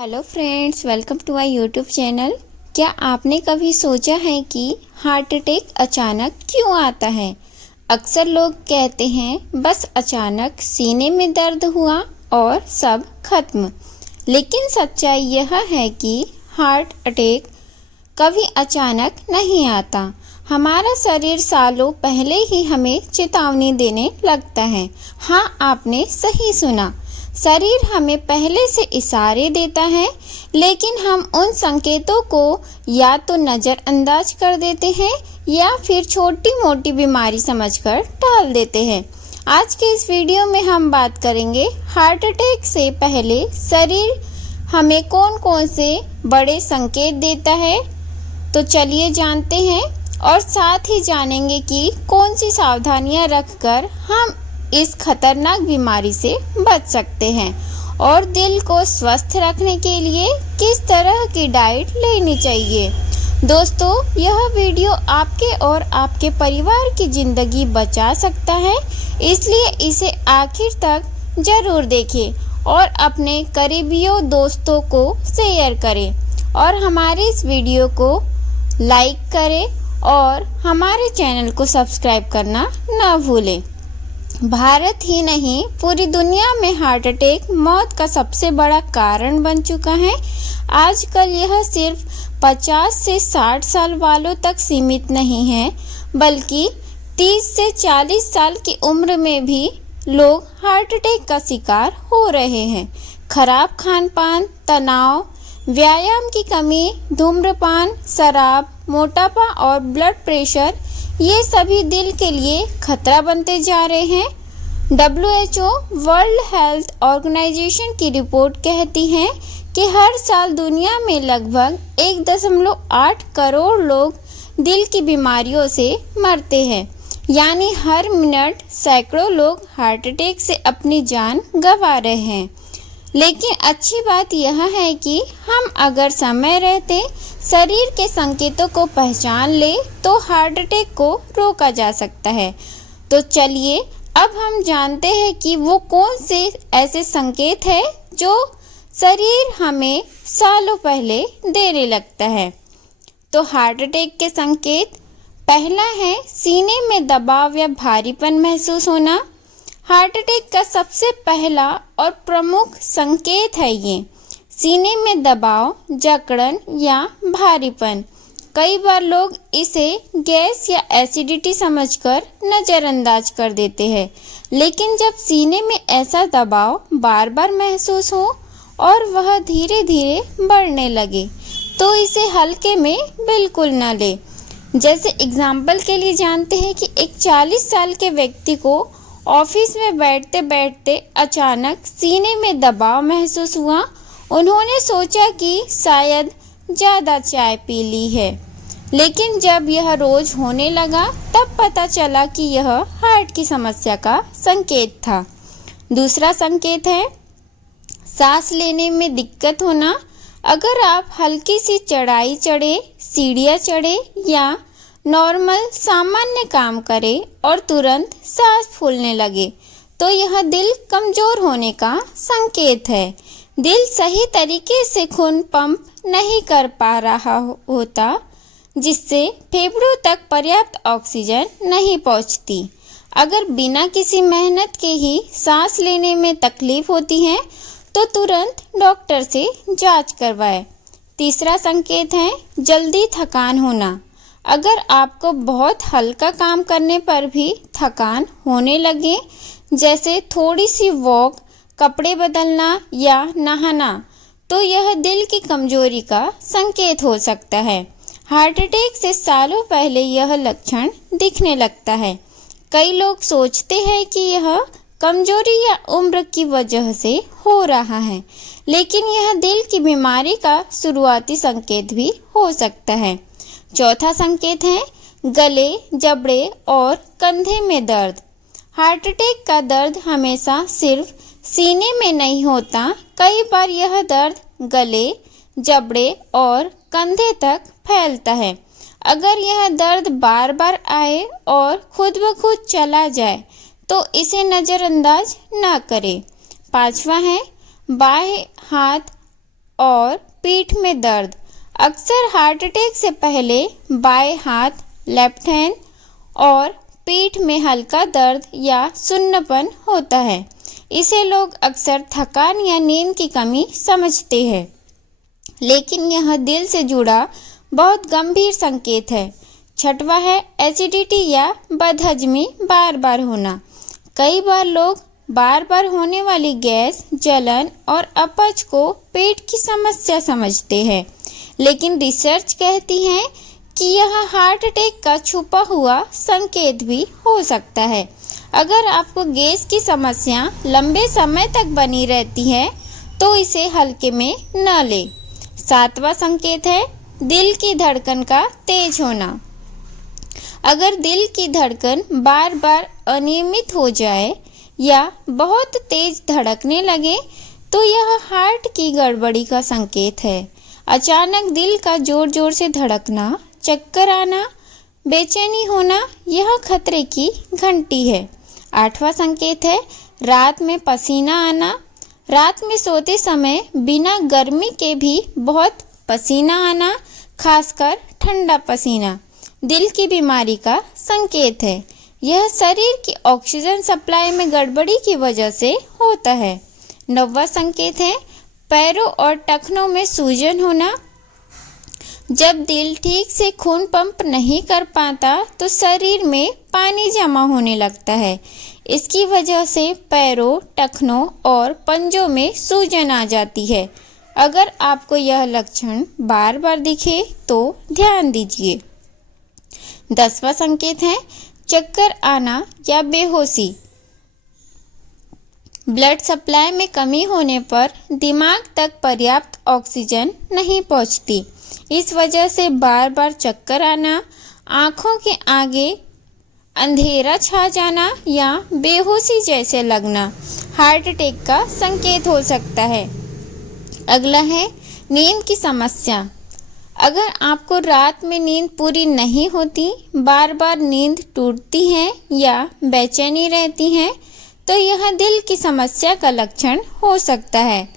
Hello friends, welcome to my YouTube channel. क्या आपने कभी सोचा है कि हार्ट अटैक अचानक क्यों आता है? अक्सर लोग कहते हैं बस अचानक सीने में दर्द हुआ और सब खत्म। लेकिन सच्चाई यह है कि हार्ट अटैक कभी अचानक नहीं आता। हमारा शरीर सालों पहले ही हमें चेतावनी देने लगता है। हाँ, आपने सही सुना। शरीर हमें पहले से इशारे देता है, लेकिन हम उन संकेतों को या तो नज़रअंदाज कर देते हैं या फिर छोटी मोटी बीमारी समझकर टाल देते हैं। आज के इस वीडियो में हम बात करेंगे हार्ट अटैक से पहले शरीर हमें कौन कौन से बड़े संकेत देता है। तो चलिए जानते हैं और साथ ही जानेंगे कि कौन सी सावधानियां रखकर हम इस खतरनाक बीमारी से बच सकते हैं और दिल को स्वस्थ रखने के लिए किस तरह की डाइट लेनी चाहिए। दोस्तों, यह वीडियो आपके और आपके परिवार की ज़िंदगी बचा सकता है, इसलिए इसे आखिर तक ज़रूर देखें और अपने करीबियों दोस्तों को शेयर करें और हमारे इस वीडियो को लाइक करें और हमारे चैनल को सब्सक्राइब करना ना भूलें। भारत ही नहीं, पूरी दुनिया में हार्ट अटैक मौत का सबसे बड़ा कारण बन चुका है। आजकल यह सिर्फ 50 से 60 साल वालों तक सीमित नहीं है, बल्कि 30 से 40 साल की उम्र में भी लोग हार्ट अटैक का शिकार हो रहे हैं। खराब खान पान, तनाव, व्यायाम की कमी, धूम्रपान, शराब, मोटापा और ब्लड प्रेशर, ये सभी दिल के लिए खतरा बनते जा रहे हैं। WHO वर्ल्ड हेल्थ ऑर्गेनाइजेशन की रिपोर्ट कहती है कि हर साल दुनिया में लगभग 1.8 करोड़ लोग दिल की बीमारियों से मरते हैं। यानी हर मिनट सैकड़ों लोग हार्ट अटैक से अपनी जान गंवा रहे हैं। लेकिन अच्छी बात यह है कि हम अगर समय रहते शरीर के संकेतों को पहचान ले तो हार्ट अटैक को रोका जा सकता है। तो चलिए अब हम जानते हैं कि वो कौन से ऐसे संकेत हैं जो शरीर हमें सालों पहले देने लगता है। तो हार्ट अटैक के संकेत, पहला है सीने में दबाव या भारीपन महसूस होना। हार्ट अटैक का सबसे पहला और प्रमुख संकेत है ये सीने में दबाव, जकड़न या भारीपन। कई बार लोग इसे गैस या एसिडिटी समझकर नज़रअंदाज कर देते हैं, लेकिन जब सीने में ऐसा दबाव बार बार महसूस हो और वह धीरे धीरे बढ़ने लगे तो इसे हल्के में बिल्कुल न ले। जैसे एग्जाम्पल के लिए जानते हैं कि एक 40 साल के व्यक्ति को ऑफिस में बैठते बैठते अचानक सीने में दबाव महसूस हुआ। उन्होंने सोचा कि शायद ज़्यादा चाय पी ली है, लेकिन जब यह रोज़ होने लगा तब पता चला कि यह हार्ट की समस्या का संकेत था। दूसरा संकेत है सांस लेने में दिक्कत होना। अगर आप हल्की सी चढ़ाई चढ़े, सीढ़ियाँ चढ़े या नॉर्मल सामान्य काम करें और तुरंत सांस फूलने लगे तो यह दिल कमज़ोर होने का संकेत है। दिल सही तरीके से खून पंप नहीं कर पा रहा होता, जिससे फेफड़ों तक पर्याप्त ऑक्सीजन नहीं पहुंचती। अगर बिना किसी मेहनत के ही सांस लेने में तकलीफ होती है तो तुरंत डॉक्टर से जांच करवाएं। तीसरा संकेत है जल्दी थकान होना। अगर आपको बहुत हल्का काम करने पर भी थकान होने लगे, जैसे थोड़ी सी वॉक, कपड़े बदलना या नहाना, तो यह दिल की कमजोरी का संकेत हो सकता है। हार्ट अटैक से सालों पहले यह लक्षण दिखने लगता है। कई लोग सोचते हैं कि यह कमजोरी या उम्र की वजह से हो रहा है, लेकिन यह दिल की बीमारी का शुरुआती संकेत भी हो सकता है। चौथा संकेत है गले, जबड़े और कंधे में दर्द। हार्ट अटैक का दर्द हमेशा सिर्फ सीने में नहीं होता। कई बार यह दर्द गले, जबड़े और कंधे तक फैलता है। अगर यह दर्द बार बार आए और खुद ब खुद चला जाए तो इसे नज़रअंदाज ना करें। पांचवा है बाएं हाथ और पीठ में दर्द। अक्सर हार्ट अटैक से पहले बाएं हाथ लेफ्ट हैंड और पीठ में हल्का दर्द या सुन्नपन होता है। इसे लोग अक्सर थकान या नींद की कमी समझते हैं, लेकिन यह दिल से जुड़ा बहुत गंभीर संकेत है। छठवां है एसिडिटी या बदहजमी बार बार होना। कई बार लोग बार बार होने वाली गैस, जलन और अपच को पेट की समस्या समझते हैं, लेकिन रिसर्च कहती है कि यह हार्ट अटैक का छुपा हुआ संकेत भी हो सकता है। अगर आपको गैस की समस्या लंबे समय तक बनी रहती है तो इसे हल्के में न लें। सातवां संकेत है दिल की धड़कन का तेज होना। अगर दिल की धड़कन बार बार अनियमित हो जाए या बहुत तेज धड़कने लगे तो यह हार्ट की गड़बड़ी का संकेत है। अचानक दिल का जोर जोर से धड़कना, चक्कर आना, बेचैनी होना यह खतरे की घंटी है। आठवां संकेत है रात में पसीना आना। रात में सोते समय बिना गर्मी के भी बहुत पसीना आना, खासकर ठंडा पसीना, दिल की बीमारी का संकेत है। यह शरीर की ऑक्सीजन सप्लाई में गड़बड़ी की वजह से होता है। नौवां संकेत है पैरों और टखनों में सूजन होना। जब दिल ठीक से खून पंप नहीं कर पाता तो शरीर में पानी जमा होने लगता है। इसकी वजह से पैरों, टखनों और पंजों में सूजन आ जाती है। अगर आपको यह लक्षण बार बार दिखे तो ध्यान दीजिए। 10वां संकेत है चक्कर आना या बेहोशी। ब्लड सप्लाई में कमी होने पर दिमाग तक पर्याप्त ऑक्सीजन नहीं पहुंचती। इस वजह से बार बार चक्कर आना, आँखों के आगे अंधेरा छा जाना या बेहोशी जैसे लगना हार्ट अटैक का संकेत हो सकता है। अगला है नींद की समस्या। अगर आपको रात में नींद पूरी नहीं होती, बार बार नींद टूटती है या बेचैनी रहती है तो यह दिल की समस्या का लक्षण हो सकता है।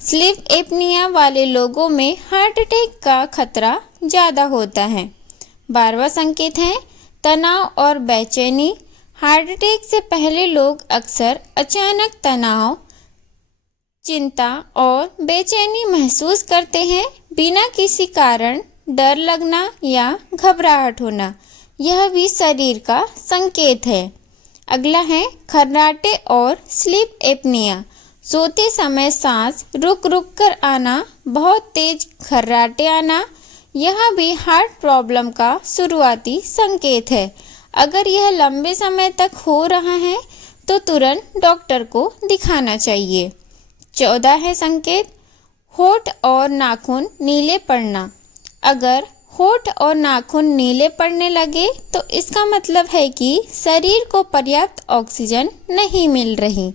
स्लीप एपनिया वाले लोगों में हार्ट अटैक का खतरा ज़्यादा होता है। 12वां संकेत है तनाव और बेचैनी। हार्ट अटैक से पहले लोग अक्सर अचानक तनाव, चिंता और बेचैनी महसूस करते हैं बिना किसी कारण। डर लगना या घबराहट होना यह भी शरीर का संकेत है। अगला है खर्राटे और स्लीप एपनिया। सोते समय सांस रुक रुक कर आना, बहुत तेज खर्राटे आना यह भी हार्ट प्रॉब्लम का शुरुआती संकेत है। अगर यह लंबे समय तक हो रहा है तो तुरंत डॉक्टर को दिखाना चाहिए। 14 है संकेत होठ और नाखून नीले पड़ना। अगर होठ और नाखून नीले पड़ने लगे तो इसका मतलब है कि शरीर को पर्याप्त ऑक्सीजन नहीं मिल रही।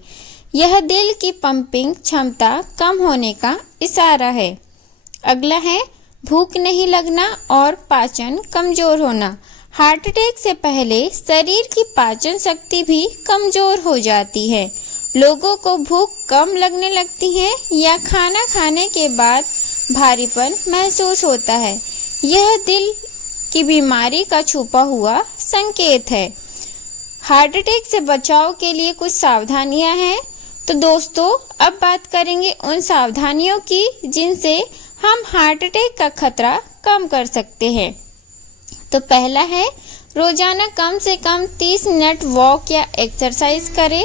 यह दिल की पंपिंग क्षमता कम होने का इशारा है। अगला है भूख नहीं लगना और पाचन कमजोर होना। हार्ट अटैक से पहले शरीर की पाचन शक्ति भी कमजोर हो जाती है। लोगों को भूख कम लगने लगती है या खाना खाने के बाद भारीपन महसूस होता है। यह दिल की बीमारी का छुपा हुआ संकेत है। हार्ट अटैक से बचाव के लिए कुछ सावधानियां हैं। तो दोस्तों, अब बात करेंगे उन सावधानियों की जिनसे हम हार्ट अटैक का खतरा कम कर सकते हैं। तो पहला है रोजाना कम से कम 30 मिनट वॉक या एक्सरसाइज करें।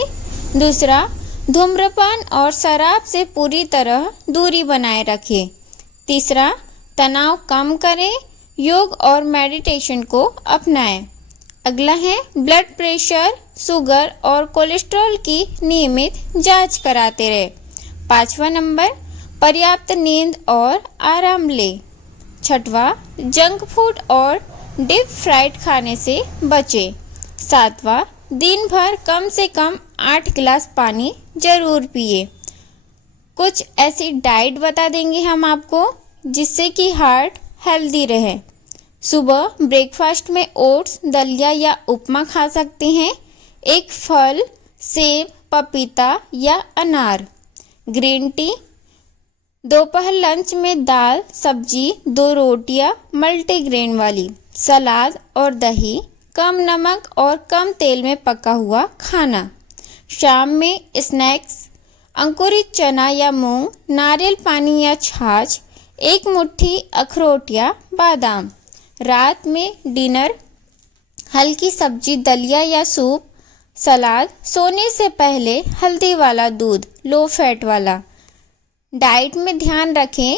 दूसरा, धूम्रपान और शराब से पूरी तरह दूरी बनाए रखें। तीसरा, तनाव कम करें, योग और मेडिटेशन को अपनाएं। अगला है ब्लड प्रेशर, शुगर और कोलेस्ट्रॉल की नियमित जांच कराते रहे। 5वां नंबर, पर्याप्त नींद और आराम लें। 6वां, जंक फूड और डीप फ्राइड खाने से बचें। 7वां, दिन भर कम से कम 8 गिलास पानी जरूर पिए। कुछ ऐसी डाइट बता देंगे हम आपको जिससे कि हार्ट हेल्दी रहे। सुबह ब्रेकफास्ट में ओट्स, दलिया या उपमा खा सकते हैं। एक फल, सेब, पपीता या अनार। ग्रीन टी दोपहर लंच में दाल, सब्जी, 2 रोटियां मल्टीग्रेन वाली, सलाद और दही, कम नमक और कम तेल में पका हुआ खाना। शाम में स्नैक्स, अंकुरित चना या मूंग, नारियल पानी या छाछ, 1 मुट्ठी अखरोट या बादाम। रात में डिनर, हल्की सब्जी, दलिया या सूप, सलाद। सोने से पहले हल्दी वाला दूध, लो फैट वाला। डाइट में ध्यान रखें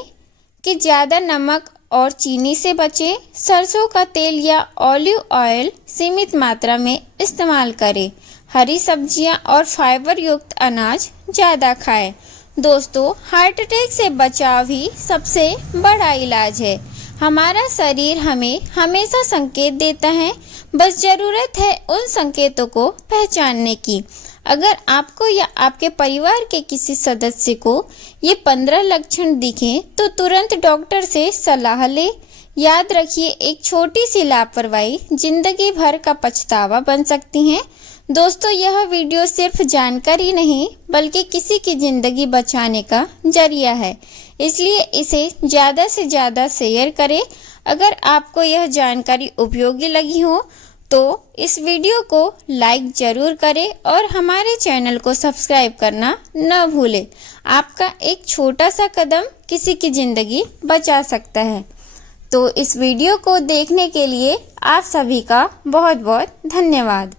कि ज़्यादा नमक और चीनी से बचें। सरसों का तेल या ऑलिव ऑयल सीमित मात्रा में इस्तेमाल करें। हरी सब्जियां और फाइबर युक्त अनाज ज़्यादा खाएं। दोस्तों, हार्ट अटैक से बचाव ही सबसे बड़ा इलाज है। हमारा शरीर हमें हमेशा संकेत देता है, बस ज़रूरत है उन संकेतों को पहचानने की। अगर आपको या आपके परिवार के किसी सदस्य को ये 15 लक्षण दिखें तो तुरंत डॉक्टर से सलाह लें। याद रखिए, एक छोटी सी लापरवाही जिंदगी भर का पछतावा बन सकती है। दोस्तों, यह वीडियो सिर्फ जानकारी नहीं बल्कि किसी की ज़िंदगी बचाने का जरिया है, इसलिए इसे ज़्यादा से ज़्यादा शेयर करें। अगर आपको यह जानकारी उपयोगी लगी हो तो इस वीडियो को लाइक ज़रूर करें और हमारे चैनल को सब्सक्राइब करना न भूलें। आपका एक छोटा सा कदम किसी की ज़िंदगी बचा सकता है। तो इस वीडियो को देखने के लिए आप सभी का बहुत बहुत धन्यवाद।